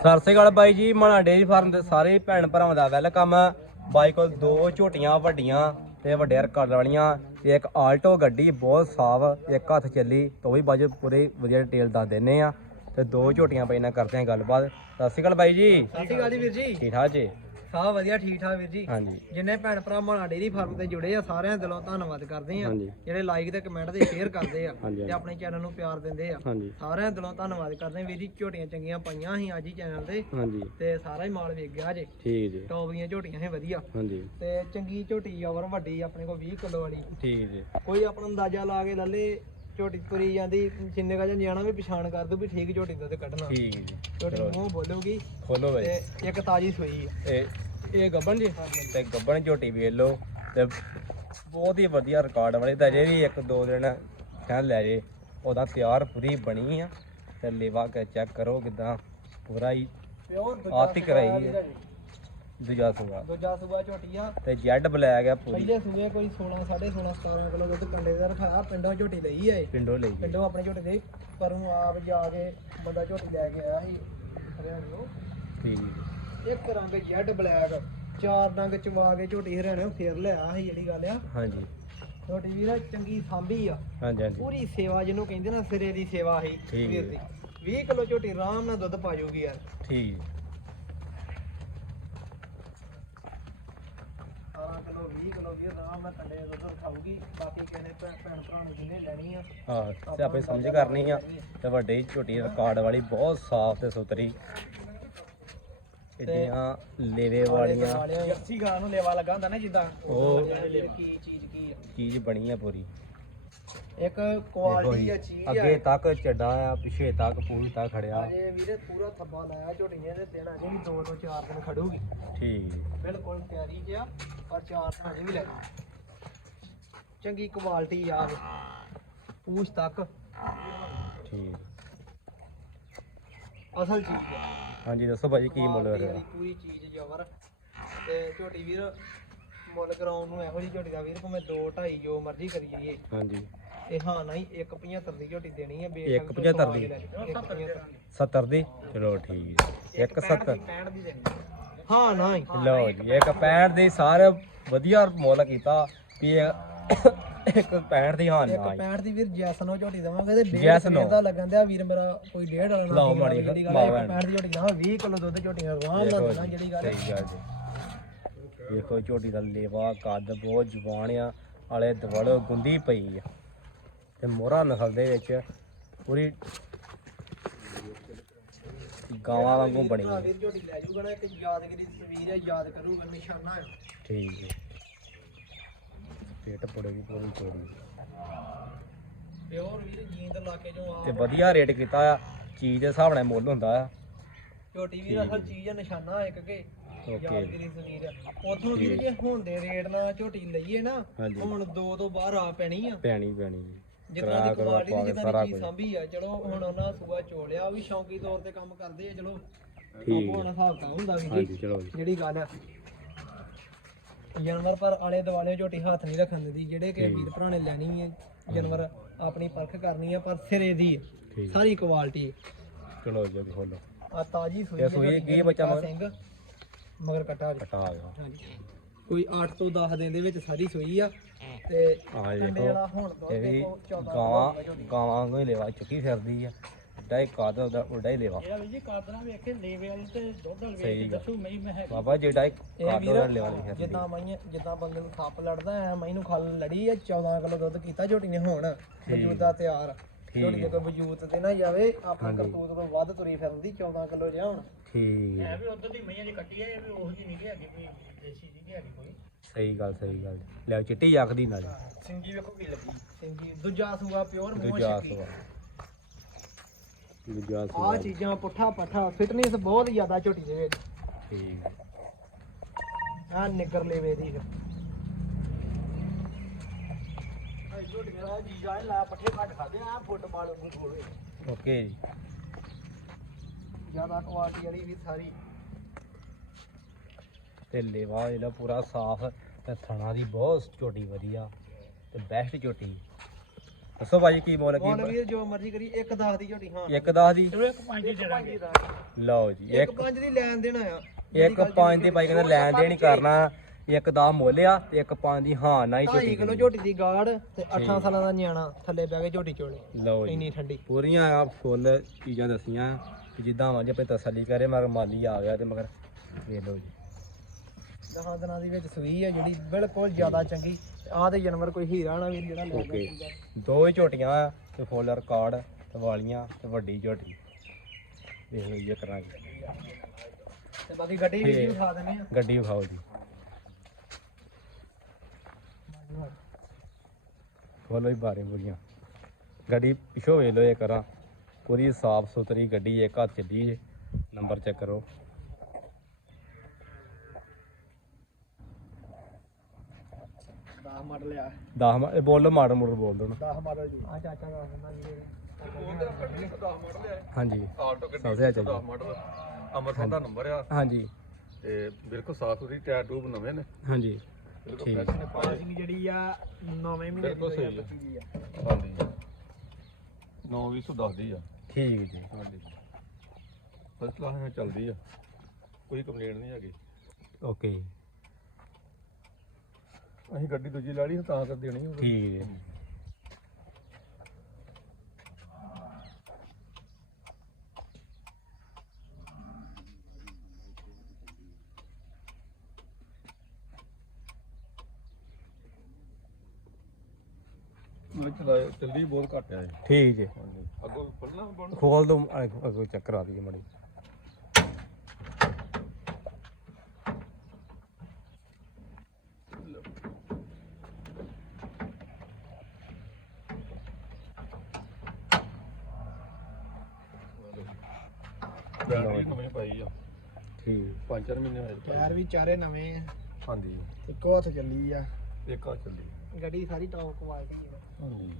ਸਤਿ ਸ਼੍ਰੀ ਅਕਾਲ ਬਾਈ ਜੀ ਮਨਾ ਡੇਰੀ ਫਾਰਮ ਦੇ ਸਾਰੇ ਭੈਣ ਭਰਾਵਾਂ ਦਾ ਵੈਲਕਮ। ਬਾਈ ਕੋਲ ਦੋ ਝੋਟੀਆਂ ਵੱਡੀਆਂ ਤੇ ਵੱਡੇ ਰਿਕਾਰਡ ਵਾਲੀਆਂ ਤੇ ਇੱਕ ਆਲਟੋ ਗੱਡੀ ਬਹੁਤ ਸਾਫ਼ ਇੱਕ ਹੱਥ ਚੱਲੀ ਤੋਂ ਵੀ ਬਾਜੂ ਪੂਰੀ ਵਧੀਆ ਡਿਟੇਲ ਦੱਸ ਦਿੰਨੇ ਆ। ਤੇ ਦੋ ਝੋਟੀਆਂ ਬਾਈ ਨਾਲ ਕਰਦੇ ਆ ਗੱਲਬਾਤ। ਸਤਿ ਸ਼੍ਰੀ ਅਕਾਲ ਬਾਈ ਜੀ। ਸਤਿ ਸ਼੍ਰੀ ਅਕਾਲ ਜੀ ਵੀਰ ਜੀ। ਠੀਕ ਠਾਕ ਜੀ? ਸਭ ਵਧੀਆ ਠੀਕ ਠਾਕ ਵੀਰ ਜੀ। ਹਾਂਜੀ। ਜਿੰਨੇ ਭੈਣ ਭਰਾ ਮਾਣਾ ਡੇਰੀ ਫਾਰਮ ਤੇ ਜੁੜੇ ਆ ਸਾਰਿਆਂ ਦਿਲੋਂ ਧੰਨਵਾਦ ਕਰਦੇ ਆ। ਹਾਂਜੀ। ਜਿਹੜੇ ਲਾਈਕ ਤੇ ਕਮੈਂਟ ਤੇ ਸ਼ੇਅਰ ਕਰਦੇ ਆ ਹਾਂਜੀ, ਤੇ ਆਪਣੇ ਚੈਨਲ ਨੂੰ ਪਿਆਰ ਦਿੰਦੇ ਆ। ਹਾਂਜੀ। ਸਾਰਿਆਂ ਦਿਲੋਂ ਧੰਨਵਾਦ ਕਰਦੇ ਆ ਵੀਰ ਜੀ ਝੋਟੀਆਂ ਚੰਗੀਆਂ ਪਾਈਆਂ ਸੀ ਅੱਜ ਹੀ ਚੈਨਲ ਤੇ। ਹਾਂਜੀ। ਤੇ ਸਾਰਾ ਹੀ ਮਾਲ ਵੇਖ ਗਿਆ ਜੇ। ਠੀਕ ਜੀ। ਟੌਪ ਦੀਆਂ ਝੋਟੀਆਂ ਸੀ ਵਧੀਆ। ਹਾਂਜੀ। ਤੇ ਚੰਗੀ ਝੋਟੀ ਔਰ ਵੱਡੀ ਆਪਣੇ ਕੋਲ 20 ਕਿਲੋ ਵਾਲੀ। ਠੀਕ ਜੀ। ਕੋਈ ਆਪਣਾ ਅੰਦਾਜ਼ਾ ਲਾ ਕੇ ਲੱਲੇ ਝੋਟੀ ਤੁਰੀ ਜਾਂਦੀ ਜਿੰਨੇ ਕਾ ਜਾਣਾ ਵੀ ਪਛਾਣ ਕਰ ਦੂ ਵੀ ਠੀਕ ਝੋਟੀ ਦੁੱਧ ਕੱਢਣਾ। ਠੀਕ ਜੀ। ਝੋਟੀ ਮੂੰਹ ਬੋਲੂਗੀ ਖੋਲੋ ਬਾਈ। ਤੇ ਇੱਕ ਤਾਜੀ ਸੂਈ ਆ। ਇਹ ਇਹ ਗੱਬਣ ਜੀ। ਤੇ ਗੱਬਣ ਝੋਟੀ ਵੇਖ ਲਓ ਤੇ ਬਹੁਤ ਹੀ ਵਧੀਆ ਰਿਕਾਰਡ ਵਾਲੀ ਤਾਂ ਜੇ ਵੀ ਇੱਕ ਦੋ ਦਿਨ ਕਹਿ ਲੈ ਜੇ ਉਹਦਾ ਤਿਆਰ ਪੂਰੀ ਬਣੀ ਆ। ਤੇ ਲੇਵਾ ਕੇ ਚੈੱਕ ਕਰੋ ਕਿਦਾਂ ਪੂਰਾ ਹੀ ਪਿਓਰ ਆਤੀ ਕਰਾਈ ਹੈ। ਦੂਜਾ ਆ। ਤੇ ਜੈਡ ਬਲੈਕ ਆ ਪੂਰੀ। ਪਹਿਲੇ ਸੂਏ ਕੋਈ 16 16.5 17 ਕਿਲੋ ਦੁੱਧ ਕੰਡੇ ਦਾ ਰਖਾਇਆ ਪਿੰਡੋਂ ਝੋਟੀ ਲਈ ਆ ਇਹ ਪਿੰਡੋਂ ਲਈ। ਪਿੰਡੋਂ ਆਪਣੇ ਝੋਟੀ ਲਈ ਪਰੋਂ ਆਪ ਜਾ ਕੇ ਬੰਦਾ ਝੋਟੀ ਲੈ ਕੇ ਆਇਆ ਸੀ। ਹਰਿਆਣੇ ਠੀਕ। ਇੱਕ ਰੰਗ ਜੈਡ ਬਲੈਕ ਚਾਰ ਡੰਗ ਚਵਾ ਕੇ ਝੋਟੀ ਹਰਿਆਣੇ ਫੇਰ ਲਿਆ ਸੀ ਜਿਹੜੀ ਗੱਲ ਆ। ਹਾਂਜੀ। ਝੋਟੀ ਵੀਰ ਚੰਗੀ ਸਾਂਭੀ ਆ। ਹਾਂਜੀ ਹਾਂਜੀ। ਪੂਰੀ ਸੇਵਾ ਜਿਹਨੂੰ ਕਹਿੰਦੇ ਨਾ ਸਿਰੇ ਦੀ ਸੇਵਾ ਸੀ ਠੀਕ ਵੀਰ ਹੈ। ਦੀ। 20 ਕਿਲੋ ਝੋਟੀ ਆਰਾਮ ਨਾਲ ਦੁੱਧ ਪਾ ਜਾਊਗੀ ਯਾਰ। ਠੀਕ ਜੀ। 18 ਕਿਲੋ 20 ਕਿਲੋ ਵੀਰ ਆਰਾਮ ਨਾਲ ਕੰਡੇ ਦਾ ਦੁੱਧ ਖਾਊਗੀ ਬਾਕੀ ਕਿਸੇ ਭੈਣ ਭੈਣ ਭਰਾ ਨੂੰ ਜਿਹਨੇ ਲੈਣੀ ਆ ਹਾਂ ਤੇ ਆਪੇ ਸਮਝ ਕਰਨੀ ਆ। ਤੇ ਵੱਡੀ ਝੋਟੀ ਰਿਕਾਰਡ ਵਾਲੀ ਬਹੁਤ ਸਾਫ਼ ਤੇ ਸੁਥਰੀ। ਇਹਦੀਆਂ ਲੇਵੇ ਵਾਲੀਆਂ। ਜੱਸੀ ਗਾਂ ਨੂੰ ਲੇਵਾ ਲੱਗਾ ਹੁੰਦਾ ਨਾ ਜਿੱਦਾਂ। ਉਹ ਕੀ ਚੀਜ਼ ਕੀ ਆ। ਚੀਜ਼ ਬਣੀ ਆ ਪੂਰੀ। ਇੱਕ ਕੁਆਲਿਟੀ ਆ ਚੀਜ਼ ਆ। ਅੱਗੇ ਤੱਕ ਚੱਡਾ ਆ ਪਿੱਛੇ ਤੱਕ ਪੂਰੀ ਤੱਕ ਖੜਿਆ। ਅਜੇ ਵੀਰੇ ਪੂਰਾ ਥੱਬਾ ਲਾਇਆ ਝੋਟੀ ਨੇ ਤੇ ਦਿਨ ਅਜੇ ਵੀ ਦੋ ਤੋਂ ਚਾਰ ਦਿਨ ਖੜੂਗੀ। ਠੀਕ। ਬਿਲਕੁਲ ਤਿਆਰੀ 'ਚ ਆ ਪਰ ਚਾਰ ਦਿਨ ਅਜੇ ਵੀ ਲੱਗਣਾ ਚੰਗੀ ਕੁਆਲਿਟੀ ਆ ਇਹ। ਪੂਛ ਤੱਕ। ਠੀਕ। ਅਸਲ ਚੀਜ਼ ਆ। ਹਾਂਜੀ ਦੱਸੋ ਭਾਜੀ ਕੀ ਮੁੱਲ ਹੈ ਵਾਲੀ ਪੂਰੀ ਚੀਜ਼ ਜਵਰ ਤੇ ਝੋਟੀ ਵੀਰ ਮੁੱਲ ਕਰਾਉਣ ਨੂੰ ਇਹੋ ਜਿਹੀ ਝੋਟੀ ਦਾ ਵੀਰ ਭਾਵੇਂ 2 2.5 ਜੋ ਮਰਜ਼ੀ ਕਰੀ ਜਾਈਏ। ਹਾਂਜੀ। ਇਹ ਹਾਂ ਨਹੀਂ 175 ਦੀ ਝੋਟੀ ਦੇਣੀ ਹੈ ਪਝੱਤਰ ਦੀ? 175 70 ਦੀ। ਚਲੋ ਠੀਕ ਹੈ। ਇੱਕ 70 65 ਦੀ ਦੇਣੀ ਹਾਂ ਨਹੀਂ। ਲਓ ਜੀ ਇੱਕ 65 ਦੀ ਸਾਰੇ ਵਧੀਆ ਮੁੱਲ ਕੀਤਾ। ਵੀ ਇਹ ਇੱਕ 65 ਦੀ ਹਾਂ ਇੱਕ ਨਾ 65 ਦੀ ਵੀਰ ਜੈਸਨ ਝੋਟੀ ਦਵਾਂਗੇ ਤੇ ਡੇਢ Yes, no. ਦਾ ਲੱਗਣ ਦਿਆ ਵੀਰ ਮੇਰਾ ਕੋਈ ਡੇਢ ਵਾਲਾ ਨਾ ਲਓ ਮਾੜੀ ਗੱਲ ਮਾਵਾ 65 ਦੀ ਝੋਟੀ ਨਾ 20 ਕਿਲੋ ਦੁੱਧ ਝੋਟੀਆਂ ਆਰਾਮ ਨਾਲ ਦੇਖੋ ਦੇਣਾ ਜਿਹੜੀ ਗੱਲ ਹੈ। ਸਹੀ ਗੱਲ ਜੀ। ਦੇਖੋ ਝੋਟੀ ਦਾ ਲੇਵਾ ਕੱਦ ਬਹੁਤ ਜਵਾਨ ਆ ਆਲੇ ਦਵਲ ਗੁੰਦੀ ਪਈ ਆ। ਤੇ ਮੋਹਰਾ ਨਸਲ ਦੇ ਵਿੱਚ ਪੂਰੀ ਗਾਵਾਂ ਵਾਂਗੂ ਬਣੀ ਆ। ਵੀਰ ਝੋਟੀ ਲੈ ਜੂਗਾ ਨਾ ਇੱਕ ਯਾਦਗਰੀ ਤਸਵੀਰ ਹੈ ਯਾਦ ਕਰੂਗਾ ਨਿਸ਼ਾਨਾ ਹੈ ਠੀਕ ਹੈ ਪੇਟ ਪੜੇਗੀ ਪੂਰੀ ਚੋਰੀ ਪਿਓਰ ਵੀਰ ਜੀਂਦ ਇਲਾਕੇ ਚੋਂ ਤੇ ਆ ਵਧੀਆ ਰੇਟ ਕੀਤਾ ਆ ਚੀਜ਼ ਦੇ ਹਿਸਾਬ ਨਾਲ ਮੁੱਲ ਹੁੰਦਾ ਆ। ਝੋਟੀ ਵੀਰ ਅਸਲ ਚੀਜ਼ ਹੈ ਨਿਸ਼ਾਨਾ ਇੱਕ ਕੇ। ਓਕੇ। ਉਥੋਂ ਵੀਰ ਜੇ ਹੁਣ ਦੇ ਰੇਟ ਨਾਲ ਝੋਟੀ ਲਈਏ ਨਾ ਹੁਣ ਦੋ ਤੋਂ ਬਾਹਰ ਆ ਪੈਣੀ ਆ। ਪੈਣੀ ਪੈਣੀ ਜੀ। ਜਿੱਦਾਂ ਦੀ ਕੁਆਲਿਟੀ ਦੀ ਕੇ ਜਿੱਦਾਂ ਦੀ ਚੀਜ਼ ਸਾਂਭੀ ਆ ਚਲੋ ਹੁਣ ਉਹਨਾਂ ਸੂਆ ਚੋਲਿਆ ਉਹ ਵੀ ਸ਼ੌਂਕੀ ਤੌਰ ਤੇ ਕੰਮ ਕਰਦੇ ਆ ਚਲੋ। ਠੀਕ। ਹੁਣ ਹਿਸਾਬ ਤਾਂ ਹੁੰਦਾ ਵੀ ਜੀ ਜੀ। ਜਿਹੜੀ ਗੱਲ ਆ। ਜਾਨਵਰ ਪਰ ਆਲੇ ਦੁਆਲੇ ਝੋਟੀ ਹੱਥ ਨਹੀਂ ਰੱਖਣ ਦਿੰਦੀ ਜਿਹੜੇ ਕਿ ਵੀਰ ਭਰਾ ਨੇ ਲੈਣੀ ਹੈ ਜਾਨਵਰ ਆਪਣੀ ਪਰਖ ਕਰਨੀ ਹੈ ਪਰ ਸਿਰੇ ਦੀ ਹੈ। ਸਾਰੀ ਕੁਆਲਿਟੀ ਚਲੋ ਜੀ ਖੋਲੋ। ਆ ਤਾਜੀ ਸੂਈ ਇਹ ਸੂਈ ਕੀ ਬੱਚਾ ਮਗਰ? ਸਿੰਘ ਮਗਰ ਕਟਾ ਜੀ। ਕਟਾ ਆ ਗਿਆ ਹਾਂਜੀ। ਕੋਈ 8 ਤੋਂ 10 ਦਿਨ ਦੇ ਵਿੱਚ ਸਾਰੀ ਸੂਈ ਆ ਤੇ ਆ ਕੰਡੇ ਦੇਖੋ ਵਾਲਾ ਹੁਣ ਦੁੱਧ ਇਹ ਵੀ ਦੇਖੋ 14 ਗਾਵਾਂ ਗਾਵਾਂ ਵਾਂਗੂ ਹੀ ਲੇਵਾ ਚੁੱਕੀ ਫਿਰਦੀ ਆ। ਏਡਾ ਹੀ ਕਾਦ ਉਹਦਾ ਉਹਦਾ ਹੀ ਲੇਵਾ। ਇਹਦਾ ਵੀ ਜੀ ਕਾਦਰਾਂ ਵੇਖ ਕੇ ਲੇਵੇ ਵਾਲੀ ਤੇ ਦੁੱਧ ਵਾਲੀ ਸਹੀ ਗੱਲ। ਦੱਸੂ ਮਈ ਮੈਂ ਹੈ ਬਾਬਾ ਜਿਹੜਾ ਇੱਕ ਇਹ ਕਾਦ ਵੀਰ ਉਹਦਾ ਲੇਵਾ ਨਹੀਂ ਫਿਰਦੀ ਜਿੱਦਾਂ ਮਈ ਜਿੱਦਾਂ ਬੰਦੇ ਨੂੰ ਸੱਪ ਲੜਦਾ ਐ ਮਈ ਨੂੰ ਖਲ ਲੜੀ ਐ 14 ਕਿਲੋ ਦੁੱਧ ਕੀਤਾ ਝੋਟੀ ਨੇ ਹੁਣ ਵਜੂਦਾ ਤਿਆਰ। ਝੋਟੀ ਦੇ ਕੋਈ ਵਜੂਦ ਤੇ ਨਾ ਜਾਵੇ ਆਪਣੀ ਕਰਤੂਤ ਤੋਂ ਵੱਧ ਤੁਰੀ ਫਿਰਦੀ 14 ਕਿਲੋ ਜਿਹਾ ਹੁਣ। ਠੀਕ। ਹੈ ਵੀ ਉਧਰ ਦੀ ਮਈਆਂ ਦੀ ਕੱਟੀ ਐ ਇਹ ਵੀ ਉਹ ਜੀ ਨਹੀਂ ਹੈਗੀ ਕੋਈ ਦੇਸੀ ਜੀ ਹੈਗੀ ਕੋਈ। ਸਹੀ ਗੱਲ ਸਹੀ ਗੱਲ। ਲੈ ਚਿੱਟੀ ਆਖਦੀ ਨਾਲ। ਸਿੰਗੀ ਵੇਖੋ ਕੀ ਲੱਗੀ। ਸਿੰਗੀ ਦੂਜਾ ਸੂਆ ਪਿਓਰ ਮੂੰਹ ਦੂਜਾ ਛੱਕੀ। ਸਵਾ ਦੂਜਾ ਆ ਸਵਾ ਚੀਜ਼ਾਂ ਪੁੱਠਾ ਪੱਠਾ ਫਿਟਨੈਸ ਬਹੁਤ ਜ਼ਿਆਦਾ ਝੋਟੀ ਦੇ ਵਿੱਚ। ਠੀਕ। ਆ ਨਿੱਗਰ ਲੈਵੇ ਦੀ। ਫਿਰ ਆ ਝੋਟੀ ਮੇਰਾ ਜੀ ਜਾਏ ਲਾ ਪੱਠੇ ਘੱਟ ਖਾਦੇ ਆ ਫੁੱਟਬਾਲ ਨੂੰ ਥੋੜੇ ਓਕੇ ਜੀ। ਜ਼ਿਆਦਾ ਕੁਆਲਿਟੀ ਵਾਲੀ ਵੀ ਸਾਰੀ। ਤੇ ਲੇਵਾ ਜਿਹੜਾ ਪੂਰਾ ਸਾਫ਼ ਤੇ ਥਣਾ ਦੀ ਬਹੁਤ ਝੋਟੀ ਵਧੀਆ ਤੇ ਬੈਸਟ ਝੋਟੀ। ਦੱਸੋ ਭਾਜੀ ਕੀ ਮੁੱਲ ਕੀ ਵੀਰ ਜੋ ਮਰਜ਼ੀ ਕਰੀ ਇੱਕ 10 ਦੀ ਝੋਟੀ ਹਾਂ। ਇੱਕ 10 ਦੀ? ਇੱਕ 5 ਦੀ ਦੇ ਦਾਂਗੇ ਲਓ ਜੀ ਇੱਕ ਇੱਕ 5 ਦੀ ਲੈਣ ਦੇਣਾ ਆ ਇੱਕ 5 ਦੀ ਭਾਈ ਕਹਿੰਦਾ ਲੈਣ ਦੇਣ ਹੀ ਕਰਨਾ। ਇੱਕ 10 ਮੁੱਲ ਆ ਤੇ ਇੱਕ 5 ਦੀ ਹਾਂ ਨਾ ਹੀ 2.5 ਝੋਟੀ ਕਿਲੋ ਝੋਟੀ ਦੀ ਗਾੜ ਤੇ 8 ਸਾਲਾਂ ਦਾ ਨਿਆਣਾ ਥੱਲੇ ਬਹਿ ਕੇ ਝੋਟੀ ਚੋਲੇ ਲਓ ਜੀ। ਇੰਨੀ ਠੰਡੀ। ਪੂਰੀਆਂ ਆ ਫੁੱਲ ਚੀਜ਼ਾਂ ਦੱਸੀਆਂ ਕਿ ਜਿੱਦਾਂ ਵਾਂ ਜੇ ਆਪਣੀ ਤਸੱਲੀ ਕਰੇ ਮਗਰ ਮਾਲੀ ਆ ਗਿਆ ਤੇ ਮਗਰ ਵੇਖ ਲਓ ਜੀ। ਦਹਾਂ ਦਿਨਾਂ ਦੀ ਵਿੱਚ ਸੂਈ ਹੈ ਜਿਹੜੀ ਬਿਲਕੁਲ ਜ਼ਿਆਦਾ ਚੰਗੀ। ਆਹ ਤੇ ਜਾਨਵਰ ਕੋਈ ਹੀਰਾ ਨਾ ਵੀਰ ਜਿਹੜਾ ਲੈ ਓਕੇ। ਦੋ ਹੀ ਝੋਟੀਆਂ ਆ ਤੇ ਫੁੱਲ ਰਿਕਾਰਡ ਤੇ ਵਾਲੀਆਂ ਤੇ ਵੱਡੀ ਝੋਟੀ। ਦੇਖ ਲਓ ਜੀ ਇਹ ਕਰਾਂਗੇ। ਤੇ ਬਾਕੀ ਗੱਡੀ ਵੀ ਜੀ ਉਠਾ ਦਿੰਦੇ ਆ। ਗੱਡੀ ਵਿਖਾਓ ਜੀ। ਖੋਲੋ ਹੀ ਬਾਰੇ ਬੁਰੀਆਂ। ਗੱਡੀ ਪਿਛੋ ਵੇਖ ਲਓ ਇਹ ਕਰਾਂ। ਪੂਰੀ ਸਾਫ਼ ਸੁਥਰੀ ਗੱਡੀ ਇੱਕ ਹੱਥ ਚੱਲੀ ਜੇ ਨੰਬਰ ਚੈੱਕ ਕਰੋ। ਮਾਡਲ ਆ 10 ਇਹ ਬੋਲੋ ਮਾਡਲ ਮੋਡਲ ਬੋਲ ਦੋ ਨਾ। 10 ਮਾਡਲ ਜੀ। ਆ ਚਾਚਾ ਦਾ ਹਾਂਜੀ। ਆਲਟੋ ਗੱਡੀ ਸੌਦੇ ਆ ਚਾਹੀਏ ਦਾ ਮਾਡਲ ਅੰਮ੍ਰਿਤਸਰ ਦਾ ਨੰਬਰ ਆ। ਹਾਂਜੀ। ਤੇ ਬਿਲਕੁਲ ਸਾਫ਼ ਸੁਥਰੀ ਟਾਇਰ ਟੂਬ ਨਵੇਂ ਨੇ। ਹਾਂਜੀ। ਬਿਲਕੁਲ ਠੀਕ। ਫਰੈਸ਼ ਨੇ ਪਾਏ। ਪਾਸਿੰਗ ਜਿਹੜੀ ਆ 9ਵੇਂ ਮਹੀਨੇ ਬਿਲਕੁਲ ਦੀ ਸਹੀ ਆ। ਬੱਚੀ ਦੀ ਆ। ਹਾਂਜੀ। 9210 ਦੀ ਆ। ਠੀਕ ਜੀ। ਹਾਂਜੀ। ਫਸਟ ਕਲਾਸ ਨਾਲ ਚੱਲਦੀ ਆ। ਕੋਈ ਕੰਪਲੇਂਟ ਨਹੀਂ ਹੈਗੀ। ਓਕੇ ਜੀ ਅਸੀਂ ਗੱਡੀ ਦੂਜੀ ਲੈ ਲਈ ਤਾਂ ਕਰ ਦੇਣੀ ਠੀਕ ਜੀ। ਮੈਂ ਚਲਾਇਆ ਚੱਲੀ ਬਹੁਤ ਘੱਟ ਆ ਇਹ। ਠੀਕ ਜੀ। ਅੱਗੋਂ ਪੜਨਾ ਬਣ ਖੋਲ ਦੋ ਅੱਗੋਂ ਚੈੱਕ ਕਰਾ ਦਈਏ ਮੜੀ ਪਾਈ ਆ। ਠੀਕ। ਪੰਜ ਚਾਰ ਮਹੀਨੇ ਹੋਏ ਟਾਇਰ ਵੀ ਚਾਰੇ ਨਵੇਂ ਆ। ਹਾਂਜੀ। ਇੱਕੋ ਹੱਥ ਚੱਲੀ ਆ। ਇੱਕ ਆ ਚੱਲੀ। ਗੱਡੀ ਸਾਰੀ ਟੌਪ ਕੁਆਲਿਟੀ ਹੈ ਹਾਂਜੀ।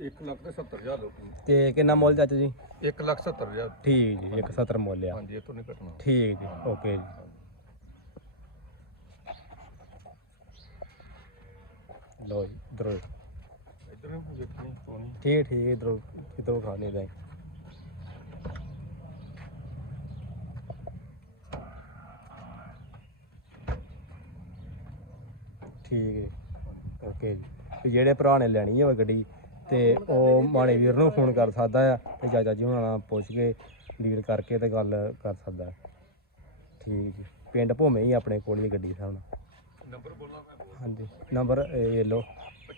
ਇੱਕ ਲੱਖ ਤੇ 70000 ਲੋਕੀ ਤੇ ਕਿੰਨਾ ਮੁੱਲ ਚਾਚਾ ਜੀ? 1 ਲੱਖ 70000 ਠੀਕ ਜੀ 170 ਮੁੱਲ ਆ। ਹਾਂਜੀ ਇਹ ਤੋਂ ਨਹੀਂ ਘਟਣਾ ਠੀਕ ਜੀ ਓਕੇ ਜੀ। ਲੋ ਜੀ ਇਧਰੋਂ ਠੀਕ ਠੀਕ ਇਧਰੋਂ ਕਿਤੋਂ ਖਾ ਨਹੀਂ ਜਾਏ ਠੀਕ ਹੈ ਓਕੇ ਜੀ। ਤੇ ਜਿਹੜੇ ਭਰਾ ਨੇ ਲੈਣੀ ਹੈ ਗੱਡੀ ਤੇ ਉਹ ਮਾਣੇ ਵੀਰ ਨੂੰ ਫੋਨ ਕਰ ਸਕਦਾ ਆ ਤੇ ਚਾਚਾ ਜੀ ਹੁਣਾਂ ਨਾਲ ਪੁੱਛ ਕੇ ਡੀਲ ਕਰਕੇ ਤੇ ਗੱਲ ਕਰ ਸਕਦਾ। ਠੀਕ ਜੀ ਪਿੰਡ ਭੋਵੇਂ ਹੀ ਆਪਣੇ ਕੋਲ ਹੀ ਗੱਡੀ ਸਾਹਮਣੇ। ਨੰਬਰ ਬੋਲਣਾ ਹਾਂਜੀ ਨੰਬਰ ਇਹ ਲਓ।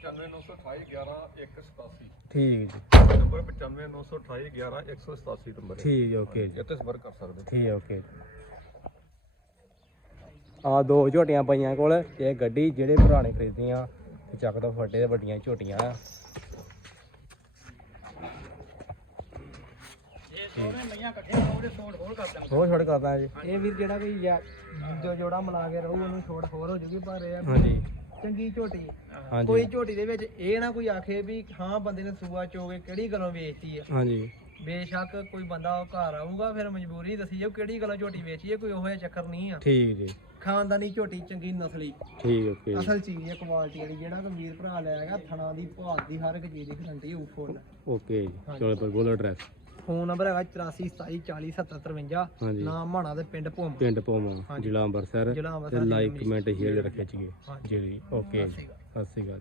95928 18187 ਠੀਕ ਜੀ। ਨੰਬਰ 95928 18187 ਨੰਬਰ ਹੈ। ਠੀਕ ਹੈ ਓਕੇ ਜੀ। ਇੱਥੇ ਸੰਪਰਕ ਕਰ ਸਕਦੇ ਠੀਕ ਹੈ ਓਕੇ ਆ ਦੋ ਝੋਟੀਆਂ ਪਈਆਂ ਕੋਲ ਇਹ ਗੱਡੀ ਜਿਹੜੇ ਭਰਾ ਨੇ ਖਰੀਦੀਆਂ ਤੇ ਚੱਕ ਤੋਂ ਫੱਟੇ ਤੇ ਵੱਡੀਆਂ ਝੋਟੀਆਂ। ਆ ਹੋਰ ਛੋੜ ਕਰਦਾ ਜੀ ਇਹ ਵੀਰ ਜਿਹੜਾ ਕੋਈ ਯਾ- ਜੋ ਜੋੜਾ ਮਿਲਾ ਕੇ ਰਹੂ ਉਹਨੂੰ ਛੋੜ ਹੋਰ ਹੋ ਜੂਗੀ ਪਰ ਇਹ ਆ ਹਾਂਜੀ। ਚੰਗੀ ਝੋਟੀ। ਹਾਂਜੀ। ਕੋਈ ਝੋਟੀ ਦੇ ਵਿੱਚ ਇਹ ਨਾ ਕੋਈ ਆਖੇ ਵੀ ਹਾਂ ਬੰਦੇ ਨੇ ਸੂਆ ਚੋਗੇ ਕਿਹੜੀ ਗੱਲੋਂ ਵੇਚਤੀ ਆ। ਹਾਂਜੀ। ਬੇਸ਼ੱਕ ਕੋਈ ਬੰਦਾ ਉਹ ਘਰ ਆਊਗਾ ਫਿਰ ਮਜਬੂਰੀ ਦੱਸੀ ਜਾਊ ਕਿਹੜੀ ਗੱਲੋਂ ਝੋਟੀ ਵੇਚੀ ਹੈ ਕੋਈ ਉਹੋ ਜਿਹਾ ਚੱਕਰ ਨਹੀਂ ਆ। ਠੀਕ ਜੀ। ਖਾਨਦਾਨੀ ਝੋਟੀ ਚੰਗੀ ਨਸਲੀ। ਠੀਕ ਓਕੇ ਅਸਲ ਚੀਜ਼ ਹੈ ਕੁਆਲਿਟੀ ਵਾਲੀ ਜਿਹੜਾ ਗੰਭੀਰ ਭਰਾ ਲੈ ਆਏਗਾ ਥਣਾ ਦੀ ਭਾਲ ਦੀ ਹਰ ਇੱਕ ਚੀਜ਼ ਦੀ ਗਰੰਟੀ ਹੋਊ ਫੁੱਲ ਓਕੇ ਜੀ। ਚਲੋ ਪਰ ਬੋਲੋ ਐਡਰੈਸ ਫੋਨ ਨੰਬਰ ਹੈਗਾ 84 27 40 70 53 ਹਾਂਜੀ। ਨਾਮ ਮਾਣਾ ਤੇ ਪਿੰਡ ਭੋਮ। ਪਿੰਡ ਪੋਮਾ ਜ਼ਿਲ੍ਹਾ ਅੰਮ੍ਰਿਤਸਰ। ਜ਼ਿਲ੍ਹਾ ਤੇ ਅੰਮ੍ਰਿਤਸਰ ਲਾਈਕ ਕਮੈਂਟ ਸ਼ੇਅਰ ਰੱਖਿਆ ਚੀਏ ਹਾਂਜੀ। ਜੀ ਓਕੇ। ਸਤਿ ਸ਼੍ਰੀ ਅਕਾਲ।